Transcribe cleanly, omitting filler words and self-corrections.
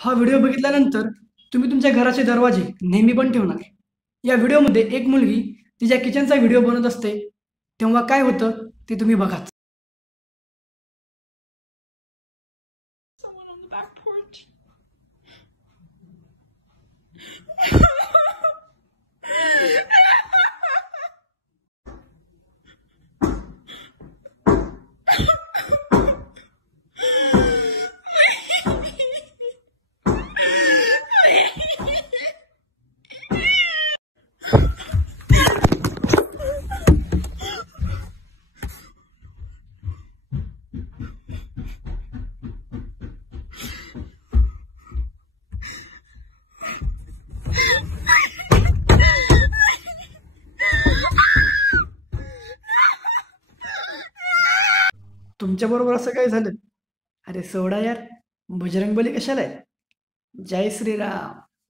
हा व्हिडिओ बघितल्यानंतर तुम्ही तुमच्या घराचे दरवाजे नेहमी बंद ठेवणार. या व्हिडिओमध्ये एक मुलगी तिच्या किचनचा व्हिडिओ बनवत असते, तेव्हा काय होतं ते तुम्ही बघाच. Someone on the back porch. तुमच्याबरोबर असं काय झालं? अरे सोडा यार, बजरंगबली कशाला आहे? जय श्रीराम.